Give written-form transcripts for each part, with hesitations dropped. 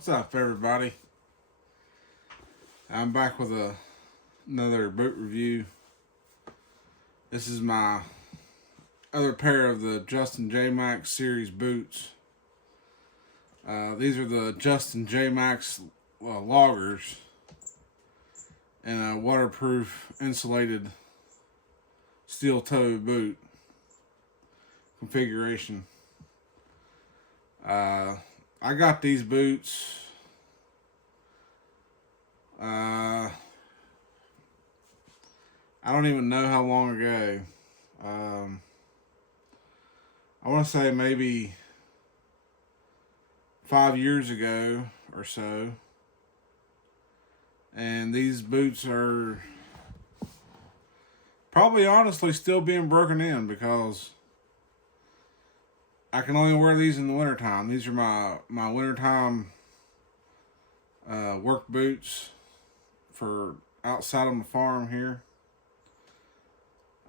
What's up, everybody? I'm back with another boot review. This is my other pair of the Justin J. Max series boots. These are the Justin J. Max loggers in a waterproof insulated steel toe boot configuration. I got these boots I don't even know how long ago. I want to say maybe 5 years ago or so. And these boots are probably honestly still being broken in because I can only wear these in the wintertime. These are my wintertime work boots for outside on the farm here.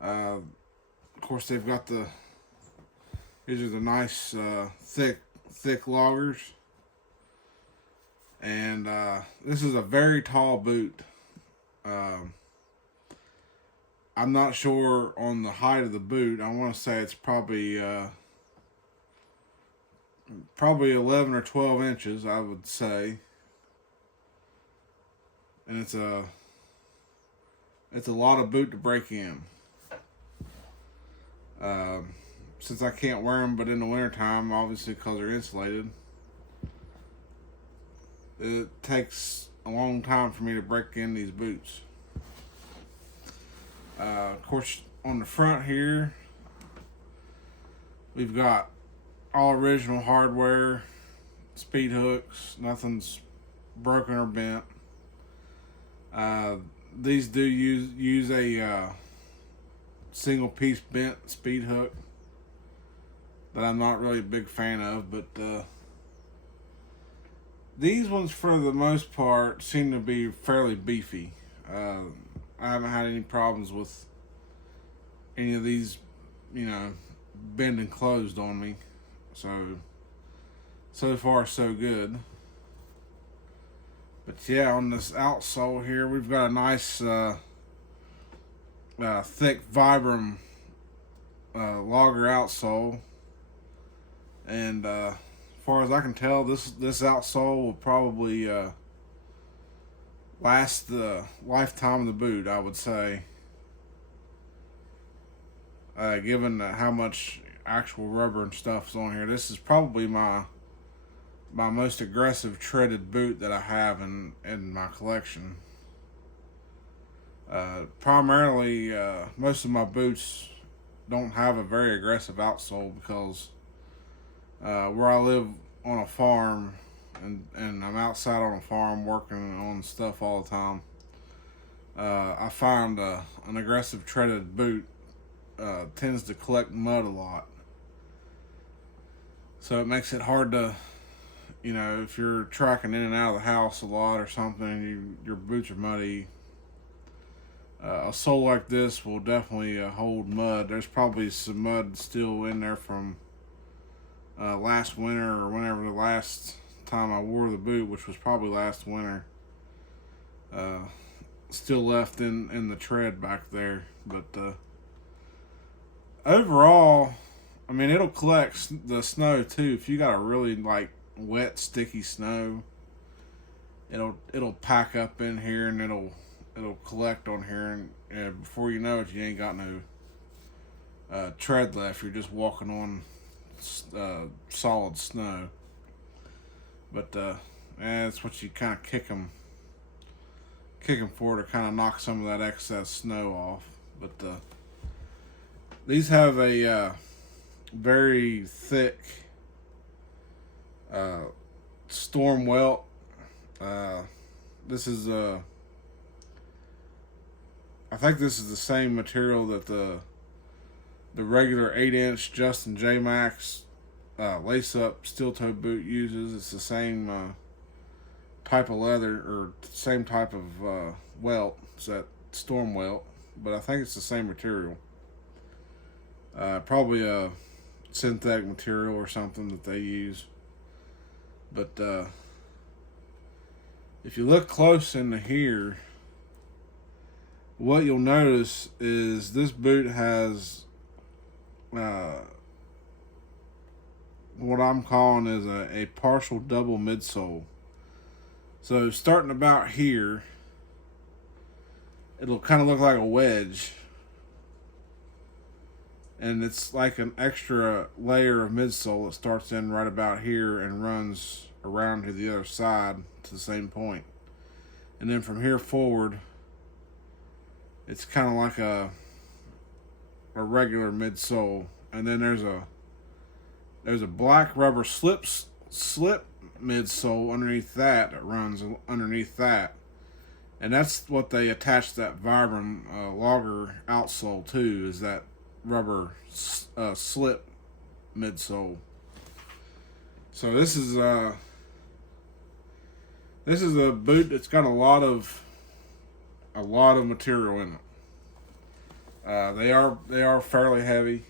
Of course, they've got these are the nice thick loggers. And this is a very tall boot. I'm not sure on the height of the boot. I want to say it's probably 11 or 12 inches, I would say. And it's a lot of boot to break in. Since I can't wear them but in the wintertime, obviously because they're insulated, it takes a long time for me to break in these boots. Of course, on the front here, we've got all original hardware, speed hooks, nothing's broken or bent. These do use a single piece bent speed hook that I'm not really a big fan of, but these ones for the most part seem to be fairly beefy. I haven't had any problems with any of these, bending closed on me. So far so good. But yeah, on this outsole here, we've got a nice thick Vibram logger outsole. And as far as I can tell, this outsole will probably last the lifetime of the boot, I would say. Given how much actual rubber and stuff is on here, this is probably my most aggressive treaded boot that I have in my collection. Primarily, most of my boots don't have a very aggressive outsole because where I live on a farm and I'm outside on a farm working on stuff all the time, I find an aggressive treaded boot tends to collect mud a lot. So it makes it hard to, if you're tracking in and out of the house a lot or something and your boots are muddy, a sole like this will definitely hold mud. There's probably some mud still in there from last winter or whenever the last time I wore the boot, which was probably last winter. Still left in the tread back there. But overall, I mean, it'll collect the snow too. If you got a really wet, sticky snow, it'll pack up in here and it'll collect on here, and before you know it, you ain't got no tread left. You're just walking on solid snow. But that's what you kind of kick them for, to kind of knock some of that excess snow off. But these have a very thick storm welt. This is I think this is the same material that the regular 8-inch Justin J. Max lace-up steel-toe boot uses. It's the same type of leather, or same type of welt. It's that storm welt, but I think it's the same material. Probably a synthetic material or something that they use. But If you look close into here, what you'll notice is this boot has what I'm calling is a partial double midsole. So starting about here, it'll kind of look like a wedge, and it's like an extra layer of midsole that starts in right about here and runs around to the other side to the same point. And then from here forward, it's kind of like a regular midsole. And then there's a black rubber slip midsole underneath that runs underneath that. And that's what they attach that Vibram Logger outsole to, is that rubber slip midsole. So this is a boot that's got a lot of material in it. They are fairly heavy.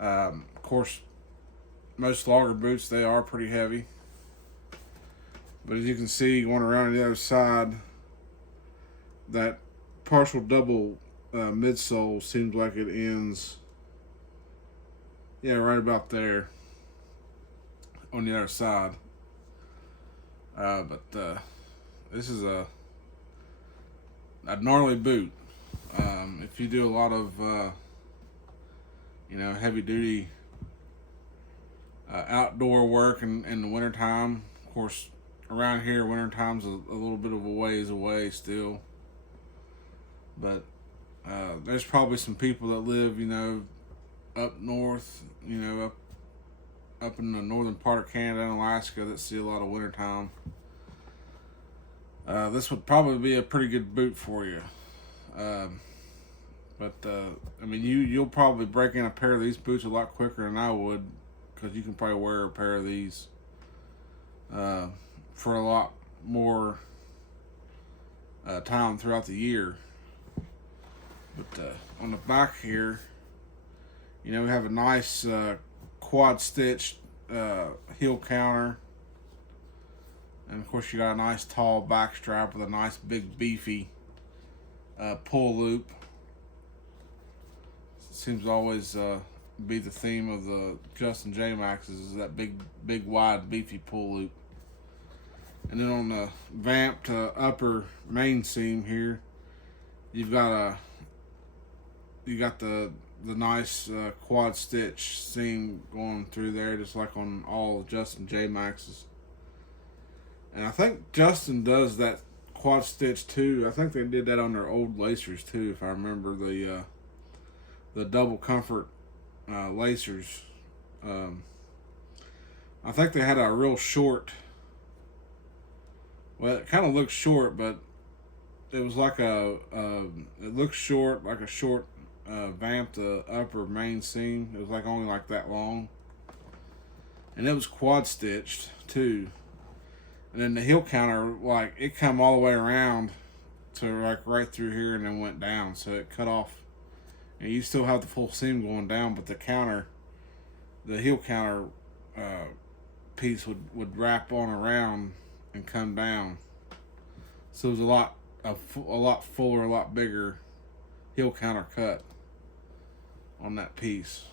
Of course, most logger boots, they are pretty heavy. But as you can see, going around the other side, that partial double midsole seems like it ends, yeah, right about there on the other side. But this is a gnarly boot. If you do a lot of heavy duty outdoor work in the wintertime, of course around here wintertime's a little bit of a ways away still, but there's probably some people that live up north, up in the northern part of Canada and Alaska that see a lot of wintertime. This would probably be a pretty good boot for you. But I mean, you'll probably break in a pair of these boots a lot quicker than I would, because you can probably wear a pair of these for a lot more time throughout the year. But on the back here, we have a nice quad stitched heel counter, and of course you got a nice tall back strap with a nice big beefy pull loop. Seems to always be the theme of the Justin J Maxes, is that big wide beefy pull loop. And then on the vamped upper main seam here, you got the nice quad stitch seam going through there, just like on all Justin J Maxes. And I think Justin does that quad stitch too. I think they did that on their old lacers too, if I remember the double comfort lacers. I think they had a real short, well, it kind of looked short, but it was like it looked short, like a short vamped upper main seam. It was like only like that long, and it was quad stitched too. And then the heel counter, like, it come all the way around to like right through here and then went down, so it cut off. And you still have the full seam going down, but the heel counter piece would wrap on around and come down. So it was a lot fuller, a lot bigger heel counter cut on that piece.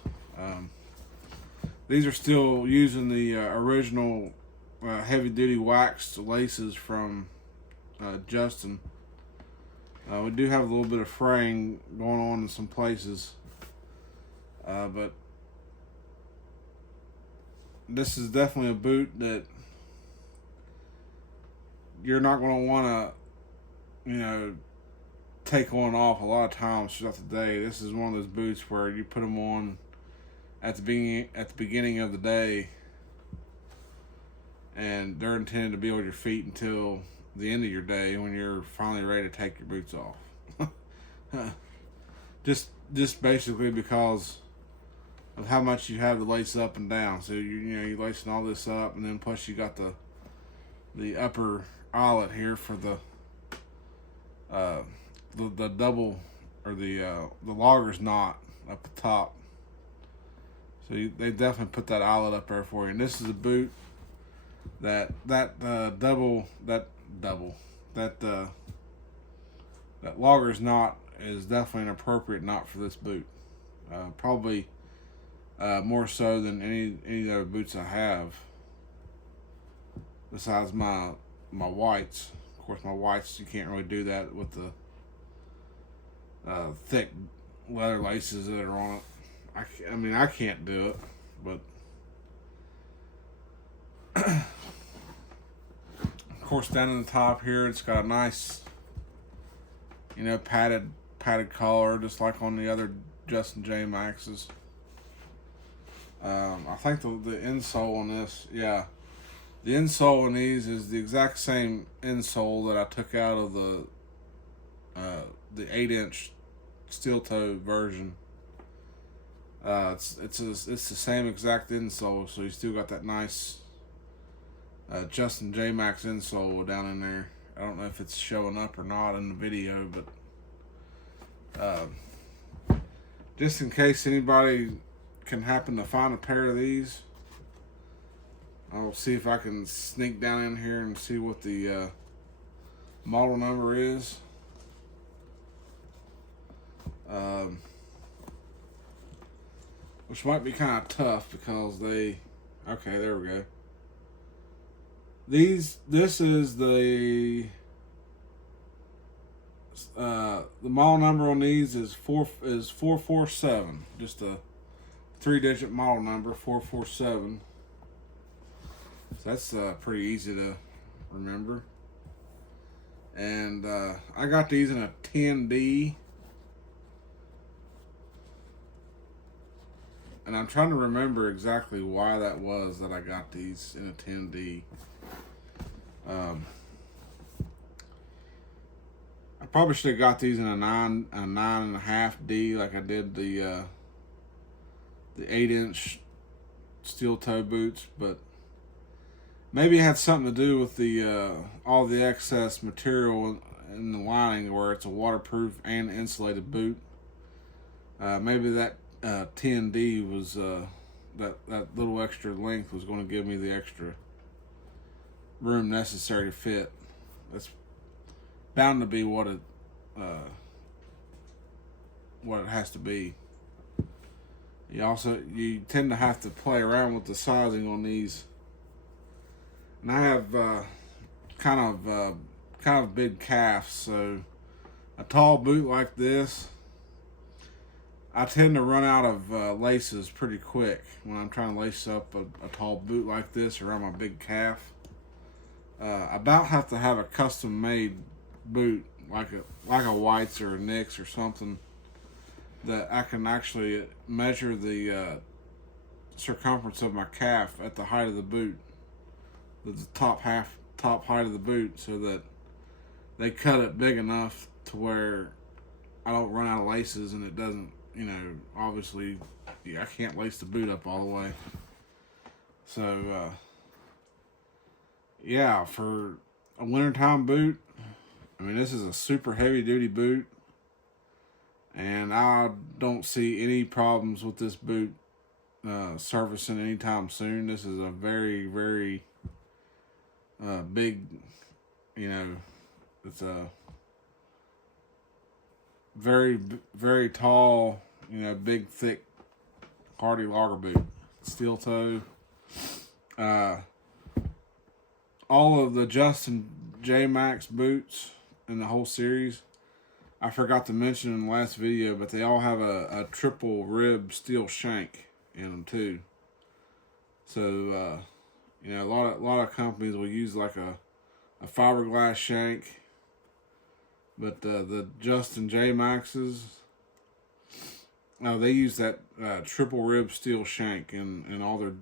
These are still using the original heavy duty waxed laces from Justin. We do have a little bit of fraying going on in some places, but this is definitely a boot that you're not going to want to, take on off a lot of times throughout the day. This is one of those boots where you put them on at the beginning of the day, and they're intended to be on your feet until the end of your day when you're finally ready to take your boots off. just basically because of how much you have to lace up and down. So you're lacing all this up, and then plus you got the upper eyelet here for the double, or the logger's knot up the top. So they definitely put that eyelet up there for you. And this is a boot that logger's knot is definitely an appropriate knot for this boot. Probably more so than any other boots I have. Besides my whites. Of course, my whites, you can't really do that with the thick leather laces that are on it. I mean, I can't do it, but of course, down in the top here, it's got a nice, padded collar, just like on the other Justin J Maxes. I think the insole on this, yeah, the insole on these is the exact same insole that I took out of the 8-inch steel toe version. It's the same exact insole, so you still got that nice Justin J Max insole down in there. I don't know if it's showing up or not in the video, but just in case anybody can happen to find a pair of these, I'll see if I can sneak down in here and see what the model number is. Which might be kind of tough because okay, there we go. This is the model number on these is 447, just a 3-digit model number, 447. So that's pretty easy to remember. And I got these in a 10D. And I'm trying to remember exactly why that was that I got these in a 10D. I probably should have got these in a 9.5D like I did the 8-inch steel toe boots, but maybe it had something to do with the all the excess material in the lining where it's a waterproof and insulated boot. Maybe that 10D was that little extra length was going to give me the extra room necessary to fit. That's bound to be what it has to be. You tend to have to play around with the sizing on these, and I have kind of big calves, so a tall boot like this, I tend to run out of laces pretty quick when I'm trying to lace up a tall boot like this around my big calf. I about have to have a custom made boot like a White's or a Nick's or something that I can actually measure the circumference of my calf at the height of the boot, the top height of the boot, so that they cut it big enough to where I don't run out of laces and it doesn't, obviously, I can't lace the boot up all the way. So, yeah, for a wintertime boot, I mean, this is a super heavy duty boot, and I don't see any problems with this boot servicing anytime soon. This is a very, very big, it's a very, very tall, big, thick, hardy logger boot. Steel toe. All of the Justin J Max boots in the whole series, I forgot to mention in the last video, but they all have a triple rib steel shank in them too. So, a lot of companies will use like a fiberglass shank, but the Justin J Maxes, they use that triple rib steel shank in all the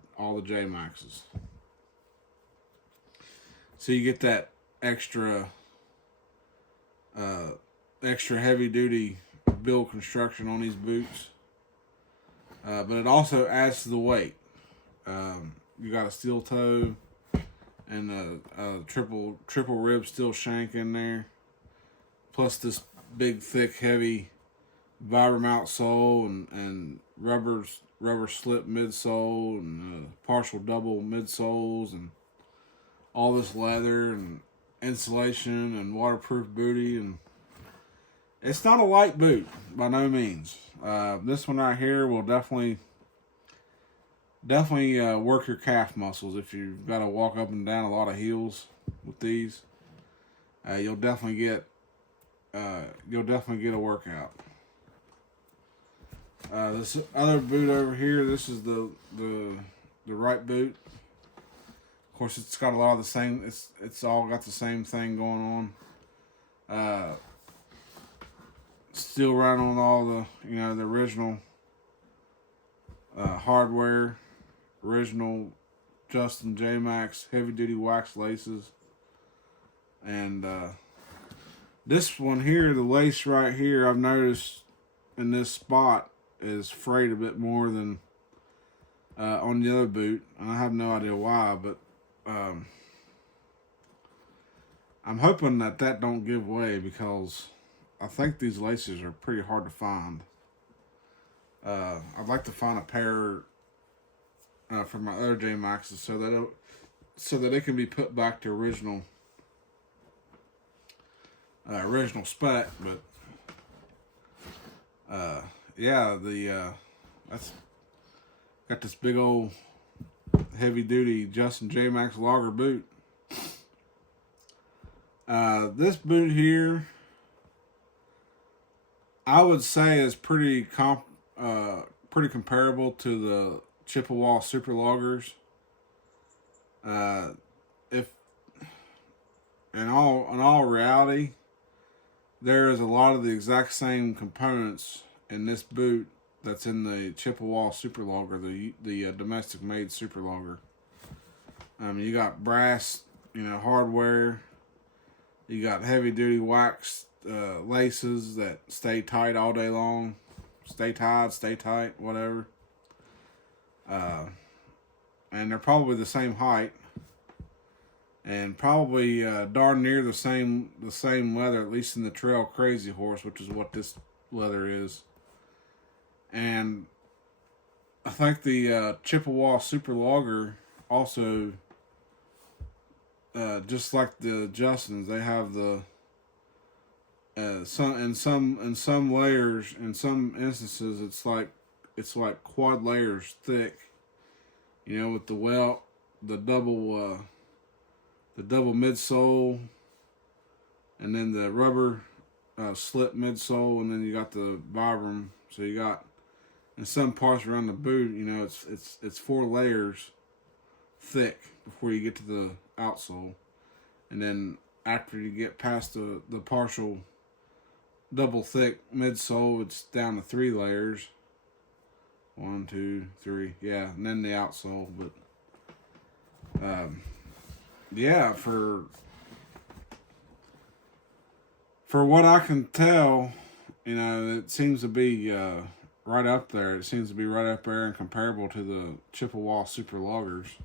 J Maxes. So you get that extra heavy duty build construction on these boots, but it also adds to the weight. You got a steel toe and a triple rib steel shank in there, plus this big, thick, heavy Vibram outsole and rubber slip midsole and partial double midsoles, and all this leather and insulation and waterproof booty, and it's not a light boot by no means. This one right here will definitely work your calf muscles if you've got to walk up and down a lot of hills with these. You'll definitely get a workout. This other boot over here, this is the right boot. Of course, it's got a lot of the same. It's all got the same thing going on. Still running on all the the original hardware, original Justin J Max heavy duty wax laces, and this one here, the lace right here, I've noticed in this spot is frayed a bit more than on the other boot, and I have no idea why, but I'm hoping that don't give way, because I think these laces are pretty hard to find. I'd like to find a pair for my other J Maxes so that it can be put back to original spec, but yeah, that's got this big old heavy duty Justin J Max Logger boot. This boot here, I would say, is pretty comparable to the Chippewa Super Loggers. If in all reality, there is a lot of the exact same components in this boot that's in the Chippewa Super Logger, the domestic made Super Logger. You got brass, hardware. You got heavy duty wax laces that stay tight all day long. Stay tight, whatever. And they're probably the same height, and probably darn near the same leather, at least in the Trail Crazy Horse, which is what this leather is. And I think the Chippewa Super Logger also, just like the Justins, they have the in some layers, in some instances, it's like quad layers thick, with the welt, the double midsole, and then the rubber slip midsole, and then you got the Vibram. So you got, in some parts around the boot, it's 4 layers thick before you get to the outsole, and then after you get past the partial double thick midsole, it's down to 3 layers. 1, 2, 3, yeah, and then the outsole. But yeah, for what I can tell, it seems to be right up there. It seems to be right up there and comparable to the Chippewa Super Loggers.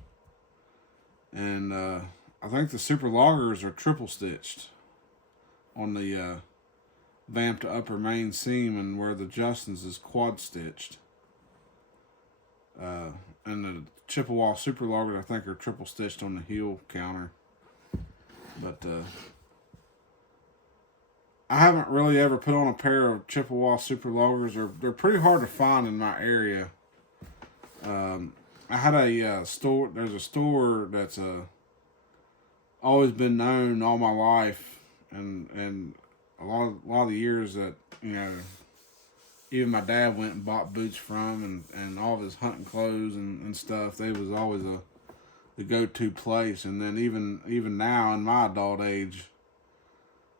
And I think the Super Loggers are triple stitched on the vamp to upper main seam, and where the Justins is quad stitched. And the Chippewa Super Loggers, I think, are triple stitched on the heel counter. But I haven't really ever put on a pair of Chippewa Super Loggers. They're pretty hard to find in my area. I had a store. There's a store that's always been known all my life, and a lot of the years that even my dad went and bought boots from, and all of his hunting clothes and stuff. They was always the go-to place. And then even now in my adult age,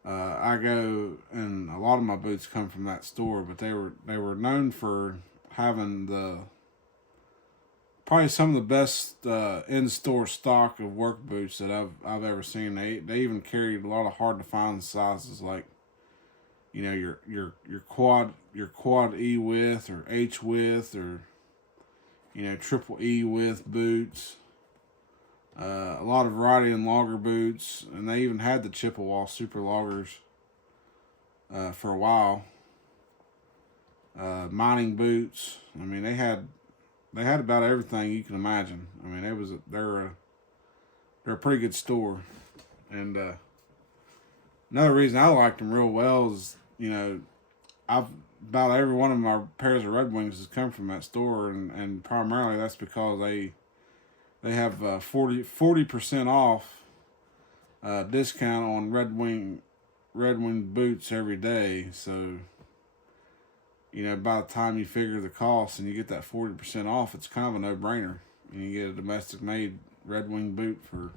I go, and a lot of my boots come from that store. But they were known for having probably some of the best in-store stock of work boots that I've ever seen. They even carried a lot of hard to find sizes, like your quad E width, or H width, or triple E width boots. A lot of variety in logger boots, and they even had the Chippewa Super Loggers for a while. Mining boots. I mean, they had about everything you can imagine. I mean, they're they're a pretty good store. And another reason I like them real well is, I've about every one of my pairs of Red Wings has come from that store, and primarily that's because they have 40% off discount on Red Wing boots every day. So by the time you figure the cost and you get that 40% off, it's kind of a no-brainer. And you get a domestic made Red Wing boot for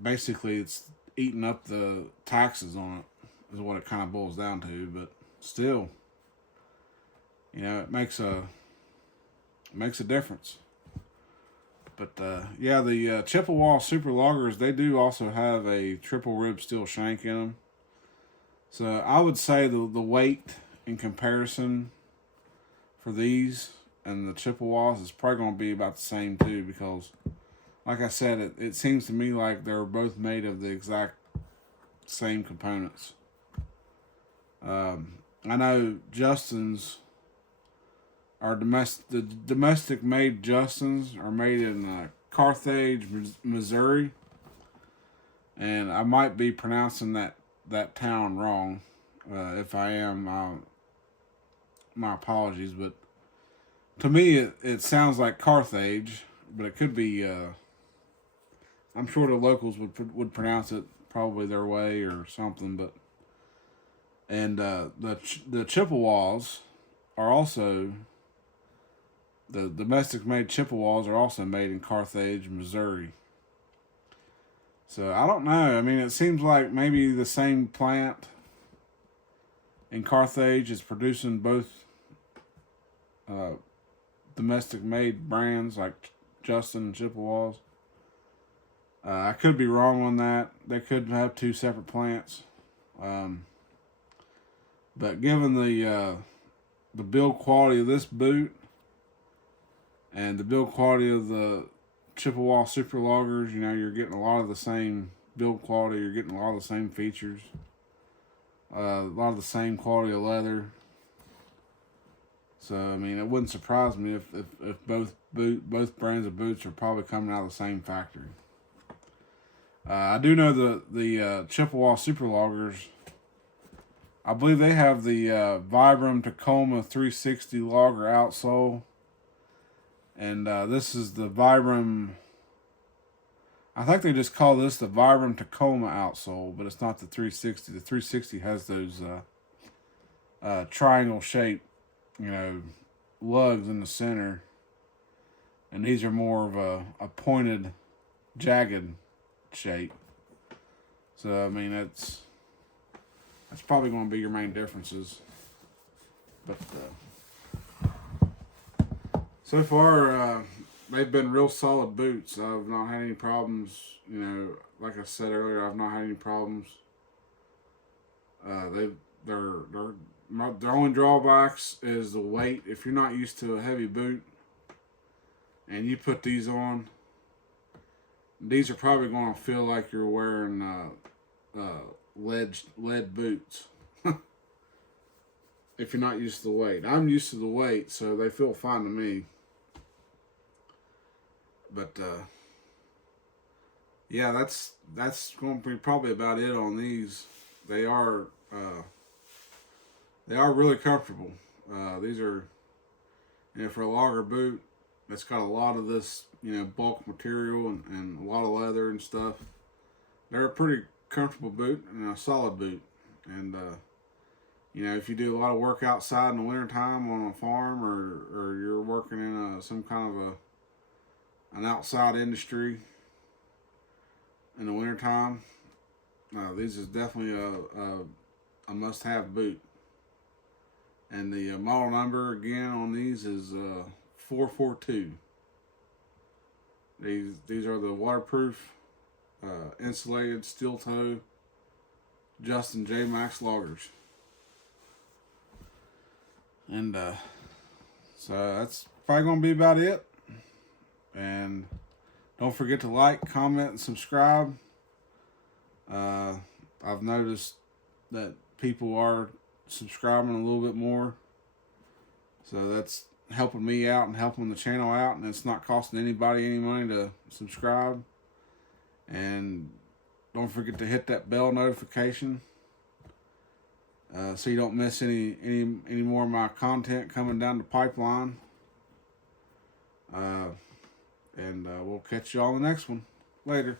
basically it's eating up the taxes on it, is what it kind of boils down to. But still, it makes a difference. But the Chippewa Super Loggers, they do also have a triple rib steel shank in them. So I would say the weight in comparison for these and the Chippewas is probably going to be about the same too, because like I said, it seems to me like they're both made of the exact same components. I know Justin's are the domestic made Justin's are made in Carthage, Missouri, and I might be pronouncing that town wrong. If I am, my apologies. But to me, it sounds like Carthage, but it could be. I'm sure the locals would pronounce it probably their way or something. But the Chippewas are also, the domestic made Chippewas are also made in Carthage, Missouri. So I don't know. I mean, it seems like maybe the same plant in Carthage is producing both domestic made brands like Justin and Chippewas. I could be wrong on that. They could have two separate plants. But given the build quality of this boot and the build quality of the Chippewa Super Loggers, you're getting a lot of the same build quality. You're getting a lot of the same features. A lot of the same quality of leather. So I mean, it wouldn't surprise me if both brands of boots are probably coming out of the same factory. I do know the Chippewa Super Loggers. I believe they have the Vibram Tacoma 360 Logger outsole. And this is the Vibram, I think they just call this the Vibram Tacoma outsole, but it's not the 360. The 360 has those triangle shaped, lugs in the center. And these are more of a pointed, jagged shape. So, I mean, that's probably going to be your main differences. But so far, they've been real solid boots. I've not had any problems. Like I said earlier, I've not had any problems. Their only drawbacks is the weight. If you're not used to a heavy boot, and you put these on, these are probably going to feel like you're wearing lead boots. If you're not used to the weight. I'm used to the weight, so they feel fine to me. But yeah, that's going to be probably about it on these. They are really comfortable. These are, for a logger boot that's got a lot of this, bulk material and a lot of leather and stuff. They're a pretty comfortable boot and a solid boot. And if you do a lot of work outside in the wintertime on a farm, or you're working in some kind of an outside industry in the wintertime, these is definitely a must-have boot. And the model number again on these is 442. These are the waterproof, insulated steel toe Justin J Max loggers. And so that's probably going to be about it. And don't forget to like, comment, and subscribe. I've noticed that people are subscribing a little bit more. So helping me out and helping the channel out, and it's not costing anybody any money to subscribe. And don't forget to hit that bell notification so you don't miss any more of my content coming down the pipeline. And we'll catch you all in the next one. Later.